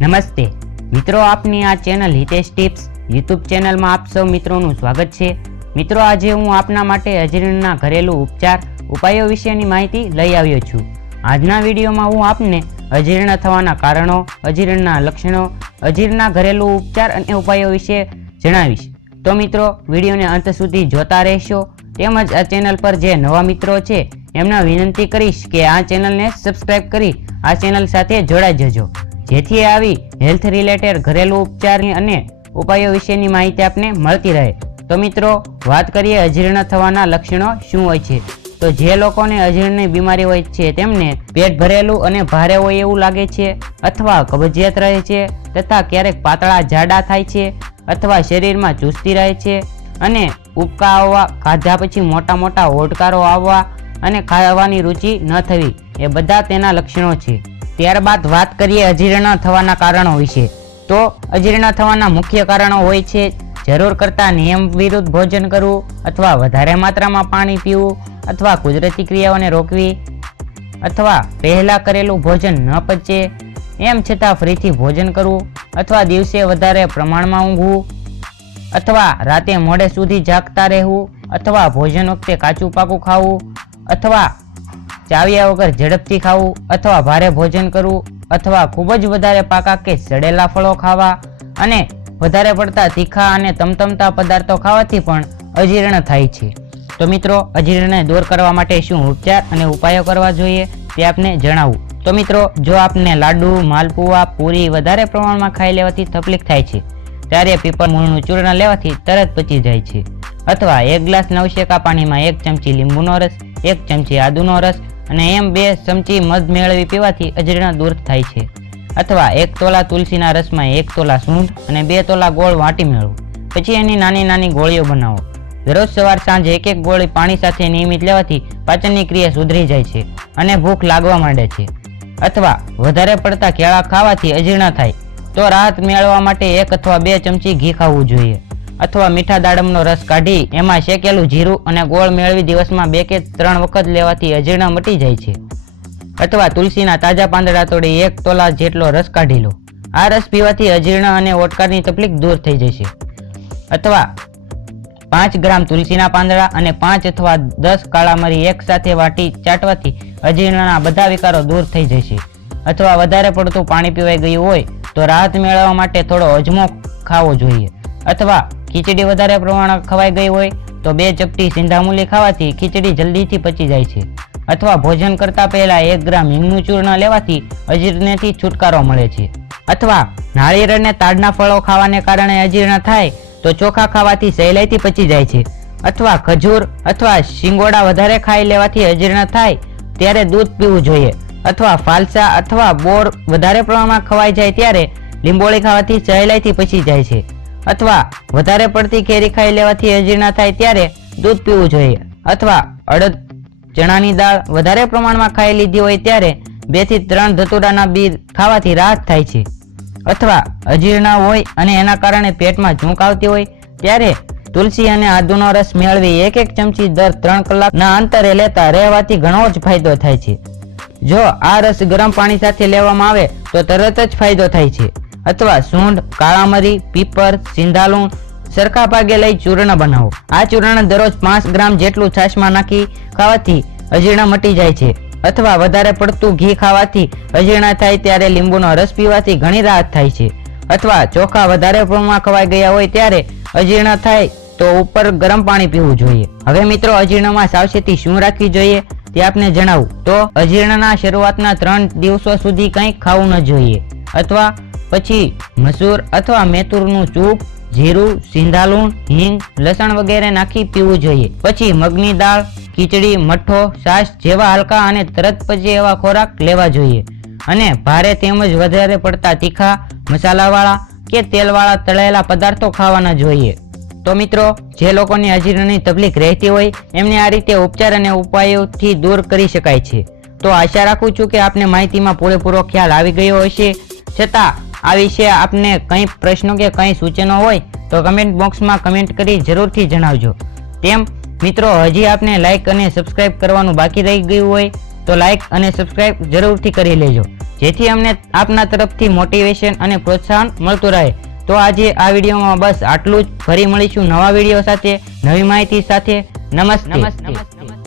નમસ્તે. મિત્રો, આપની આ ચેનલ હિતેશ ટિપ્સ યુટ્યુબ ચેનલમાં આપ સૌ મિત્રોનું સ્વાગત છે. મિત્રો, આજે હું આપના માટે અજીર્ણના ઘરેલું ઉપચાર ઉપાયો વિશેની માહિતી લઈ આવ્યો છું. આજના વિડીયોમાં હું આપને અજીર્ણ થવાના કારણો, અજીર્ણના લક્ષણો, અજીર્ણના ઘરેલું ઉપચાર અને ઉપાયો વિશે જણાવીશ. તો મિત્રો, વિડીયોને અંત સુધી જોતા રહેશો. તેમજ આ ચેનલ પર જે નવા મિત્રો છે, એમને વિનંતી કરીશ કે આ ચેનલને સબસ્ક્રાઇબ કરી આ ચેનલ સાથે જોડાઈ જજો. જેથી આવી હેલ્થ રિલેટેડ ઘરેલું ઉપચારની અને ઉપાયો વિશેની માહિતી આપને મળતી રહે. તો મિત્રો, વાત કરીએ અજીર્ણ થવાના લક્ષણો શું હોય છે? તો જે લોકોને અજીર્ણની બીમારી હોય છે, તેમને પેટ ભરેલું અને ભારે હોય એવું લાગે છે, અથવા કબજિયાત રહે છે, તથા ક્યારેક પાતળા જાડા થાય છે, અથવા શરીરમાં ચુસ્તી રહે છે, અને ઉબકા આવવા ખાધા પછી મોટા મોટા ઓડકારો આવવા અને ખાવાની રુચિ ન થવી, એ બધા તેના લક્ષણો છે. ત્યારબાદ વાત કરીએ અજીર્ણ થવાના કારણો વિશે. તો અજીર્ણ થવાના મુખ્ય કારણો હોય છે, જરૂર કરતાં નિયમ વિરુદ્ધ ભોજન કરવું અથવા વધારે માત્રામાં પાણી પીવું અથવા કુદરતી ક્રિયાઓને રોકવી અથવા પહેલાં કરેલું ભોજન ન પચે. એમ છતાં ફરીથી ભોજન કરવું અથવા દિવસે વધારે પ્રમાણમાં ઊંઘવું અથવા રાતે મોડે સુધી જાગતા રહેવું અથવા ભોજન વખતે કાચું પાકું ખાવું અથવા ચાવ્યા વગર ઝડપથી ખાવું અથવા ભારે ભોજન કરવું અથવા ખૂબ જ વધારે પાકા કે સડેલા ફળો ખાવા અને વધારે પડતા તીખા અને તમતમતા પદાર્થો ખાવાથી પણ અજીર્ણ થાય છે. તો મિત્રો, અજીર્ણને દૂર કરવા માટે શું ઉપચાર અને ઉપાયો કરવા જોઈએ તે આપને જણાવું. તો મિત્રો, જો આપને લાડુ, માલપુઆ, પૂરી વધારે પ્રમાણમાં ખાઈ લેવાથી તકલીફ થાય છે, ત્યારે પીપર મૂળનું ચૂર્ણ લેવાથી તરત પચી જાય છે. અથવા એક ગ્લાસ નવશેકા પાણીમાં એક ચમચી લીંબુનો રસ, એક ચમચી આદુનો રસ અને એમ બે ચમચી મધ મેળવી પીવાથી અજીર્ણ દૂર થાય છે. અથવા એક તોલા તુલસીના રસમાં એક તોલા સૂંઠ અને બે તોલા ગોળ વાટી મેળવો. પછી એની નાની નાની ગોળીઓ બનાવો. દરરોજ સવાર સાંજ એક એક ગોળી પાણી સાથે નિયમિત લેવાથી પાચનની ક્રિયા સુધરી જાય છે અને ભૂખ લાગવા માંડે છે. અથવા વધારે પડતા કેળા ખાવાથી અજીર્ણ થાય. તો રાહત મેળવવા માટે એક અથવા બે ચમચી ઘી ખાવું જોઈએ. અથવા મીઠા દાડમનો રસ કાઢી એમાં શેકેલું જીરું અને ગોળ મેળવી દિવસમાં બે કે ત્રણ વખત લેવાથી અજીર્ણ મટી જાય છે. અથવા તુલસીના તાજા પાંદડા તોડી એક તોલા જેટલો રસ કાઢી લો. આ રસ પીવાથી અજીર્ણ અને ઓટકારની તકલીફ દૂર થઈ જશે. અથવા પાંચ ગ્રામ તુલસીના પાંદડા અને પાંચ અથવા દસ કાળા મરી એક સાથે વાટી ચાટવાથી અજીર્ણના બધા વિકારો દૂર થઈ જશે. અથવા વધારે પડતું પાણી પીવાઈ ગયું હોય તો રાહત મેળવવા માટે થોડો અજમો ખાવો જોઈએ. અથવા ખીચડી વધારે પ્રમાણમાં ખવાઈ ગઈ હોય તો બે ચપટી સિંધામૂલી ખાવાથી ખીચડી જલ્દીથી પચી જાય છે. અથવા ભોજન કરતા પહેલા એક ગ્રામ હિંગનું ચૂર્ણ લેવાથી અજીર્ણથી છુટકારો મળે છે. અથવા નાળિયેર અને તાડના ફળો ખાવાને કારણે અજીર્ણ થાય તો ચોખા ખાવાથી સહેલાઈથી પચી જાય છે. અથવા ખજૂર અથવા શિંગોડા વધારે ખાઈ લેવાથી અજીર્ણ થાય ત્યારે દૂધ પીવું જોઈએ. અથવા ફાલસા અથવા બોર વધારે પ્રમાણમાં ખવાઈ જાય ત્યારે લીંબોળી ખાવાથી સહેલાઈથી પચી જાય છે. અથવા વધારે પડતી કેરી ખાઈ લેવાથી અજીર્ણ થાય ત્યારે દૂધ પીવું જોઈએ. અથવા અડદ, ચણાની દાળ વધારે પ્રમાણમાં ખાઈ લીધી હોય ત્યારે બેથી ત્રણ ધતુડાના બી ખાવાથી રાહત થાય છે. અથવા અજીર્ણ હોય અને એના કારણે પેટમાં ઝૂંક આવતી હોય ત્યારે તુલસી અને આદુનો રસ મેળવી એક એક ચમચી દર ત્રણ કલાકના અંતરે લેતા રહેવાથી ઘણો જ ફાયદો થાય છે. જો આ રસ ગરમ પાણી સાથે લેવામાં આવે તો તરત જ ફાયદો થાય છે. અથવા સૂંઢ, કાળામરી, પીપર, સિંધાલુણ સરખા ભાગે લઈ ચૂર્ણ બનાવો. આ ચૂર્ણ દરરોજ પાંચ ગ્રામ જેટલું છાશમાં નાખી ખાવાથી અજીર્ણ મટી જાય છે. અથવા વધારે પડતું ઘી ખાવાથી અજીર્ણ થાય ત્યારે લીંબુનો રસ પીવાથી ઘણી રાહત થાય છે. અથવા ચોખા વધારે પ્રમાણમાં ખવાઈ ગયા હોય ત્યારે અજીર્ણ થાય તો ઉપર ગરમ પાણી પીવું જોઈએ. હવે મિત્રો, અજીર્ણમાં સાવચેતી શું રાખવી જોઈએ તે આપને જણાવું. તો અજીર્ણના શરૂઆતના ત્રણ દિવસો સુધી કંઈ ખાવું ન જોઈએ. અથવા પછી મસૂર અથવા મેથૂરનું ચૂપ જીરું, સિંધાલુણ, હિંગ, લસણ વગેરે નાખી પીવું જોઈએ. પછી મગની દાળ, ખીચડી, મઠ્ઠો, છાશ જેવા હલકા અને તરત પછી એવા ખોરાક લેવા જોઈએ. અને ભારે તેમજ વધારે પડતા તીખા મસાલાવાળા કે તેલવાળા તળેલા પદાર્થો ખાવાના જોઈએ. તો મિત્રો, જે લોકોની અજીર્ણની તકલીફ રહેતી હોય, એમને આ રીતે ઉપચાર અને ઉપાયોથી દૂર કરી શકાય છે. તો આશા રાખું છું કે આપને માહિતીમાં પૂરેપૂરો ખ્યાલ આવી ગયો હશે. છતાં આ વિશે આપને કંઈ પ્રશ્નો કે કંઈ સૂચનો હોય તો કમેન્ટ બોક્સમાં કમેન્ટ કરી જરૂરથી જણાવજો. તેમ, મિત્રો, હજી આપને લાઇક અને સબસ્ક્રાઇબ કરવાનું બાકી રહી ગયું હોય તો લાઇક અને સબસ્ક્રાઇબ જરૂરથી કરી લેજો. જેથી અમને આપના તરફથી મોટિવેશન અને પ્રોત્સાહન મળતું રહે. તો આજે આ વિડીયોમાં બસ આટલું જ. ફરી મળીશું નવા વીડિયો સાથે, નવી માહિતી સાથે. નમસ્તે. નમસ્તે.